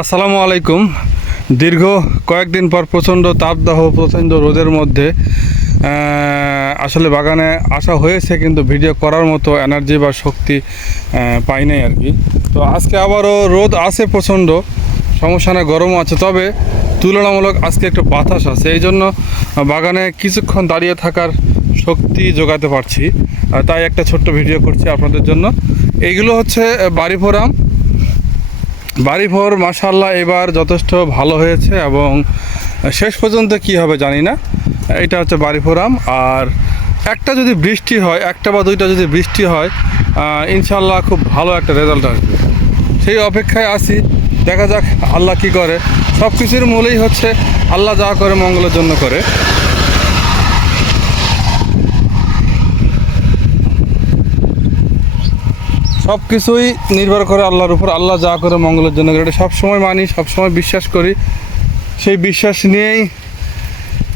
আসসালামু আলাইকুম। দীর্ঘ কয়েকদিন পর প্রচণ্ড তাপদাহ, প্রচণ্ড রোদের মধ্যে আসলে বাগানে আসা হয়েছে, কিন্তু ভিডিও করার মতো এনার্জি বা শক্তি পাই নাই আর কি। তো আজকে আবারও রোদ আছে প্রচণ্ড, সমস্যা না, গরমও আছে, তবে তুলনামূলক আজকে একটু বাতাস আছে, এই জন্য বাগানে কিছুক্ষণ দাঁড়িয়ে থাকার শক্তি জোগাতে পারছি। তাই একটা ছোট্ট ভিডিও করছি আপনাদের জন্য। এইগুলো হচ্ছে বাড়িভোর আম। বাড়িভোর মাশাআল্লাহ এবার যথেষ্ট ভালো হয়েছে, এবং শেষ পর্যন্ত কি হবে জানি না। এটা হচ্ছে বাড়িভোর আম। আর একটা যদি বৃষ্টি হয়, একটা বা দুইটা যদি বৃষ্টি হয়, ইনশাআল্লাহ খুব ভালো একটা রেজাল্ট আসবে, সেই অপেক্ষায় আছি। দেখা যাক আল্লাহ কি করে। সব কিছুর মূলেই হচ্ছে আল্লাহ যা করে মঙ্গলের জন্য করে। সব কিছুই নির্ভর করে আল্লাহর উপর। আল্লাহ যা করে মঙ্গলের জন্য করে, এটা সবসময় মানি, সবসময় বিশ্বাস করি। সেই বিশ্বাস নিয়েই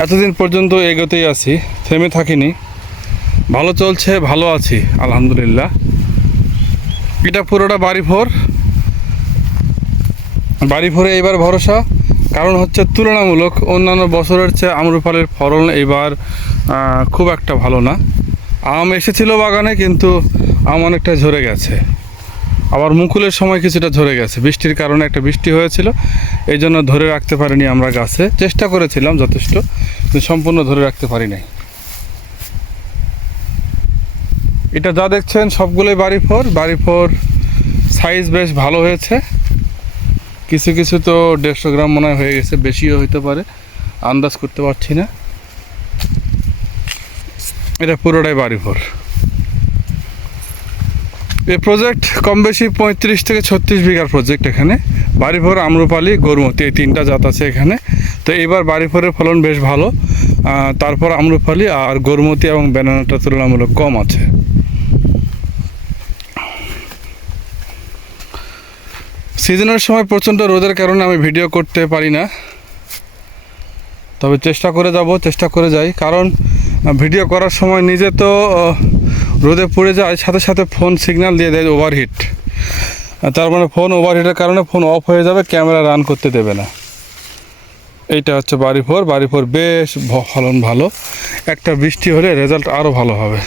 এতদিন পর্যন্ত এগোতেই আছি, থেমে থাকিনি। ভালো চলছে, ভালো আছি আলহামদুলিল্লাহ। এটা পুরোটা বাড়িভোরে এইবার ভরসা। কারণ হচ্ছে তুলনামূলক অন্যান্য বছরের চেয়ে আম্রপালির ফলন এইবার খুব একটা ভালো না। আম এসেছিল বাগানে, কিন্তু আম অনেকটা ঝরে গেছে। আবার মুকুলের সময় কিছুটা ঝরে গেছে, বৃষ্টির কারণে একটা বৃষ্টি হয়েছিল, এই জন্য ধরে রাখতে পারিনি আমরা গাছে। চেষ্টা করেছিলাম যথেষ্ট, কিন্তু সম্পূর্ণ ধরে রাখতে পারি নাই। এটা যা দেখছেন সবগুলোই বাড়িভোর সাইজ বেশ ভালো হয়েছে। কিছু কিছু তো 150 গ্রাম মনে হয়ে গেছে, বেশিও হইতে পারে, আন্দাজ করতে পারছি না। এটা পুরোটাই বাড়িভোর। এই প্রজেক্ট কম বেশি 35 থেকে 36 বিঘার প্রজেক্ট। এখানে বাড়িভোর, আম্রপালি, গরুমতি, এই তিনটা জাত আছে এখানে। তো এবার বাড়িভোরের ফলন বেশ ভালো, তারপর আম্রপালি আর গরুমতি এবং ব্যানানাটা তুলনামূলক কম আছে। সিজনের সময় প্রচণ্ড রোদের কারণে আমি ভিডিও করতে পারি না, তবে চেষ্টা করে যাই। কারণ ভিডিও করার সময় নিজে তো রোদে পড়ে যায়, সাথে সাথে ফোন সিগন্যাল দিয়ে দেয় ওভারহিট। তার মানে ফোন ওভারহিটের কারণে ফোন অফ হয়ে যাবে, ক্যামেরা রান করতে দেবে না। এইটা হচ্ছে বাড়িভোর বেশ ফলন ভালো। একটা বৃষ্টি হলে রেজাল্ট আরও ভালো হবে।